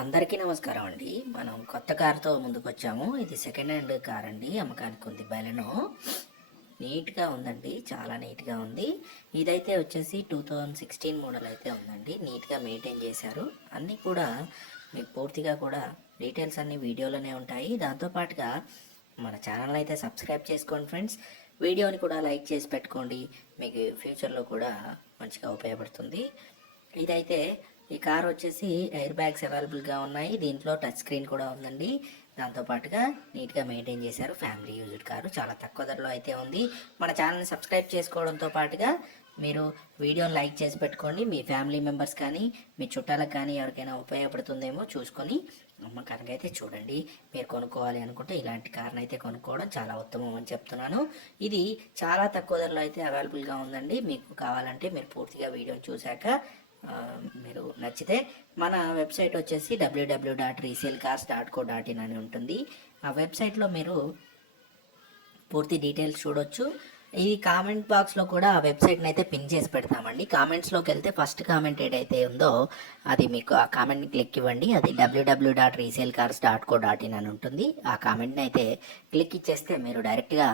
అందరికీ నమస్కారం అండి. మనం కొత్త కారుతో ముందుకు వచ్చాము ఇది సెకండ్ హ్యాండ్ కార్ అండి అమ్మకానికి ఉంది బెలెనో. నీట్గా ఉందండి. చాలా నీట్గా ఉంది. ఇదైతే వచ్చేసి టూ థౌజండ్ సిక్స్టీన్ మోడల్ అయితే ఉందండి. నీట్గా మెయింటైన్ చేశారు. అన్నీ కూడా మీకు పూర్తిగా కూడా డీటెయిల్స్ అన్నీ వీడియోలోనే ఉంటాయి. దాంతోపాటుగా మన ఛానల్ అయితే సబ్స్క్రైబ్ చేసుకోండి ఫ్రెండ్స్. వీడియోని కూడా లైక్ చేసి పెట్టుకోండి. మీకు ఫ్యూచర్లో కూడా మంచిగా ఉపయోగపడుతుంది. ఇదైతే ఈ కార్ వచ్చేసి ఎయిర్ బ్యాగ్స్ అవైలబుల్గా ఉన్నాయి. దీంట్లో టచ్ స్క్రీన్ కూడా ఉందండి. దాంతోపాటుగా నీట్గా మెయింటైన్ చేశారు ఫ్యామిలీ యూజ్డ్ కారు. చాలా తక్కువ ధరలో అయితే ఉంది. మన ఛానల్ని సబ్స్క్రైబ్ చేసుకోవడంతో పాటుగా మీరు వీడియోని లైక్ చేసి పెట్టుకోండి. మీ ఫ్యామిలీ మెంబర్స్ కానీ మీ చుట్టాలకు కానీ ఎవరికైనా ఉపయోగపడుతుందేమో చూసుకొని అమ్మకానికి అయితే చూడండి. మీరు కొనుక్కోవాలి అనుకుంటే ఇలాంటి కార్ని అయితే కొనుక్కోవడం చాలా ఉత్తమం అని చెప్తున్నాను. ఇది చాలా తక్కువ ధరలో అయితే అవైలబుల్గా ఉందండి. మీకు కావాలంటే మీరు పూర్తిగా వీడియోని చూశాక మీరు నచ్చితే మన వెబ్సైట్ వచ్చేసి W W W dot resale cost dot co dot in అని ఉంటుంది. ఆ వెబ్సైట్లో మీరు పూర్తి డీటెయిల్స్ చూడొచ్చు. ఈ కామెంట్ బాక్స్లో కూడా ఆ వెబ్సైట్ని అయితే పిన్ చేసి పెడతామండి. కామెంట్స్లోకి వెళ్తే ఫస్ట్ కామెంట్ ఏదైతే ఉందో అది మీకు ఆ కామెంట్ని క్లిక్ ఇవ్వండి. అది W W W dot resale cars dot co dot in అని ఉంటుంది. ఆ కామెంట్ని అయితే క్లిక్ ఇచ్చేస్తే మీరు డైరెక్ట్గా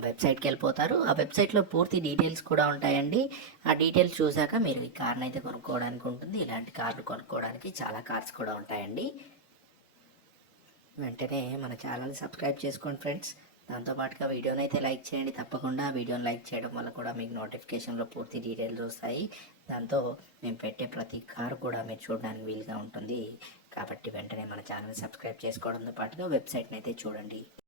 వెబ్సైట్కి వెళ్ళిపోతారు. ఆ వెబ్సైట్లో పూర్తి డీటెయిల్స్ కూడా ఉంటాయండి. ఆ డీటెయిల్స్ చూసాక మీరు ఈ కార్ని అయితే కొనుక్కోవడానికి ఉంటుంది. ఇలాంటి కార్లు కొనుక్కోవడానికి చాలా కార్స్ కూడా ఉంటాయండి. వెంటనే మన ఛానల్ని సబ్స్క్రైబ్ చేసుకోండి ఫ్రెండ్స్. దాంతోపాటుగా వీడియోని అయితే లైక్ చేయండి. తప్పకుండా వీడియోని లైక్ చేయడం వల్ల కూడా మీకు నోటిఫికేషన్లో పూర్తి డీటెయిల్స్ వస్తాయి. దాంతో మేము పెట్టే ప్రతి కారు కూడా మీరు చూడడానికి వీలుగా ఉంటుంది. కాబట్టి వెంటనే మన ఛానల్ సబ్స్క్రైబ్ చేసుకోవడంతో పాటుగా వెబ్సైట్ని అయితే చూడండి.